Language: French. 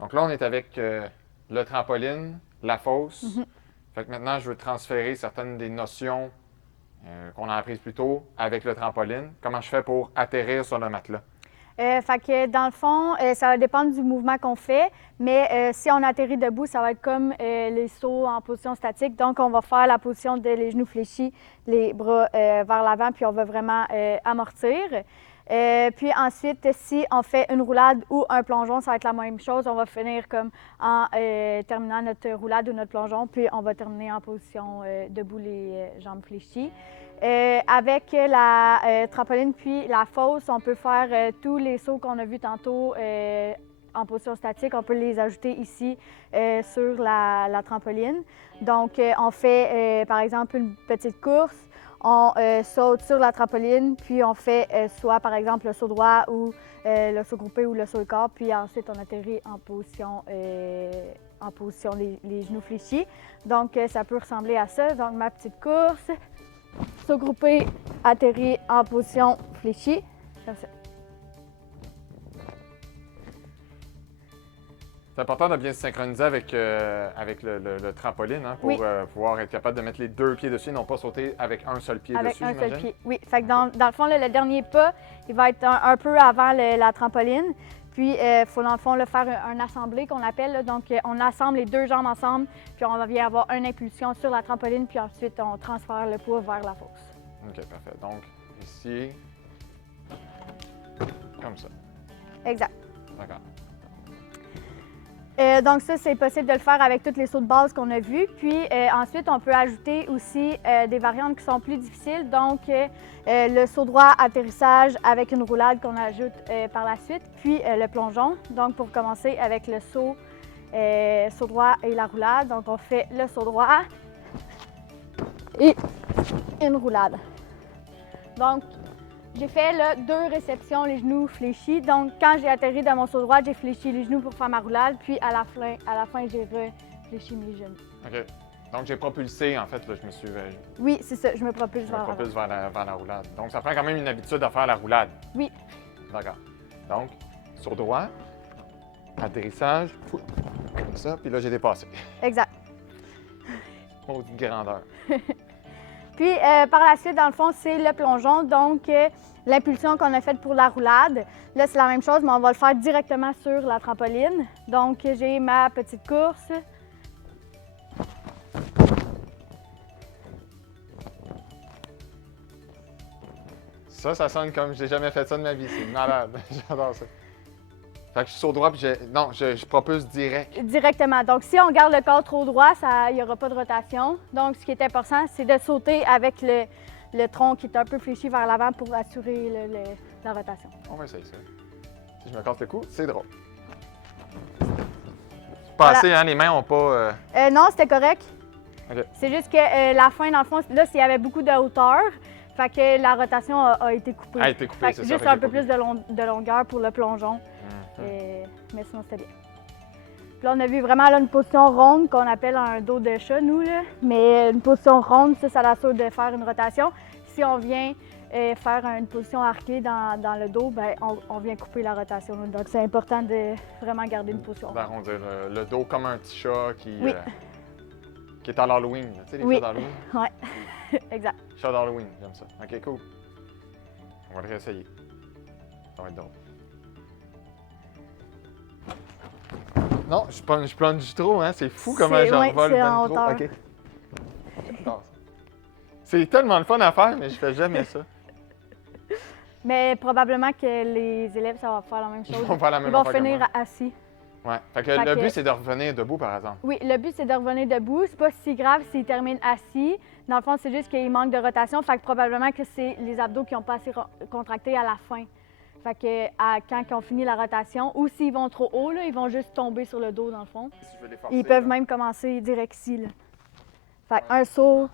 Donc là, on est avec le trampoline, la fosse. Mhm. Fait que maintenant, je veux transférer certaines des notions qu'on a apprises plus tôt avec le trampoline. Comment je fais pour atterrir sur le matelas? Fait que dans le fond, ça va dépendre du mouvement qu'on fait, mais si on atterrit debout, ça va être comme les sauts en position statique. Donc, on va faire la position de les genoux fléchis, les bras vers l'avant, puis on va vraiment amortir. Puis ensuite, si on fait une roulade ou un plongeon, ça va être la même chose. On va finir comme en terminant notre roulade ou notre plongeon, puis on va terminer en position debout, les jambes fléchies. Avec la trampoline puis la fosse, on peut faire tous les sauts qu'on a vus tantôt en position statique. On peut les ajouter ici sur la trampoline. Donc, on fait par exemple une petite course. On saute sur la trampoline, puis on fait soit par exemple le saut droit ou le saut groupé ou le saut de corps, puis ensuite on atterrit en position les genoux fléchis. Donc, ça peut ressembler à ça. Donc, ma petite course. Saut groupé, atterri en position fléchie, comme ça. C'est important de bien se synchroniser avec le trampoline pour Oui. pouvoir être capable de mettre les deux pieds dessus et non pas sauter avec un seul pied Avec dessus, un seul j'imagine. pied, oui. Fait que dans le fond, le dernier pas, il va être un peu avant la trampoline. Puis, il faut dans le fond faire un assemblé qu'on appelle. Là. Donc, on assemble les deux jambes ensemble, puis on vient avoir une impulsion sur la trampoline, puis ensuite, on transfère le poids vers la fosse. OK, parfait. Donc, ici, comme ça. Exact. D'accord. Donc ça, c'est possible de le faire avec tous les sauts de base qu'on a vus. Puis ensuite, on peut ajouter aussi des variantes qui sont plus difficiles. Donc, le saut droit atterrissage avec une roulade qu'on ajoute par la suite. Puis le plongeon. Donc, pour commencer avec le saut droit et la roulade. Donc, on fait le saut droit et une roulade. Donc, j'ai fait là, 2 réceptions, les genoux fléchis. Donc, quand j'ai atterri dans mon saut droit, j'ai fléchi les genoux pour faire ma roulade. Puis, à la fin j'ai réfléchi mes genoux. OK. Donc, j'ai propulsé, en fait, là, je me suis... Oui, c'est ça, je me propulse je me vers l'avant. propulse vers la roulade. Donc, ça prend quand même une habitude à faire la roulade. Oui. D'accord. Donc, sur droit, atterrissage, comme ça, puis là, j'ai dépassé. Exact. Maudite grandeur. Puis, par la suite, dans le fond, c'est le plongeon. Donc, l'impulsion qu'on a faite pour la roulade, là, c'est la même chose, mais on va le faire directement sur la trampoline. Donc, j'ai ma petite course. Ça sonne comme j'ai jamais fait ça de ma vie. C'est malade. J'adore ça. Fait que je suis sur droit, puis je propulse direct. Directement. Donc, si on garde le corps trop droit, il n'y aura pas de rotation. Donc, ce qui est important, c'est de sauter avec le tronc qui est un peu fléchi vers l'avant pour assurer la rotation. On va essayer ça. Si je me casse le cou, c'est drôle. Passé, Voilà. hein, les mains n'ont pas... Non, c'était correct. OK. C'est juste que la fin, dans le fond, là, s'il y avait beaucoup de hauteur, fait que la rotation a été coupée. A été coupée, Fait c'est que ça. juste fait un que peu j'ai plus de longueur pour le plongeon. Mais sinon, c'était bien. Puis là, on a vu vraiment là, une position ronde qu'on appelle un dos de chat, nous. Là. Mais une position ronde, ça l'assure de faire une rotation. Si on vient faire une position arquée dans le dos, ben, on vient couper la rotation. Là. Donc, c'est important de vraiment garder une position ronde. D'arrondir le dos comme un petit chat qui est à l'Halloween. Tu sais, les Oui. chats d'Halloween? Oui, exact. Chat d'Halloween, j'aime ça. OK, cool. On va le réessayer. Ça va être drôle. Non, je plonge trop, hein? C'est fou comment j'en vole c'est ben en trop. hauteur. OK. J'adore ça. C'est tellement le fun à faire, mais je fais jamais ça. Mais probablement que les élèves, ça va faire la même chose. Ils vont faire la même Ils vont affaire que finir moi. assis. Ouais. Fait que Fait le que- but, c'est de revenir debout, par exemple. Oui, le but, c'est de revenir debout. C'est pas si grave s'ils terminent assis. Dans le fond, c'est juste qu'il manque de rotation. Fait que probablement que c'est les abdos qui n'ont pas assez contracté à la fin. Fait que quand ils ont fini la rotation, ou s'ils vont trop haut, là, ils vont juste tomber sur le dos, dans le fond. Si je veux les forcer, Ils peuvent là. même commencer direct ici. Là. Fait un saut,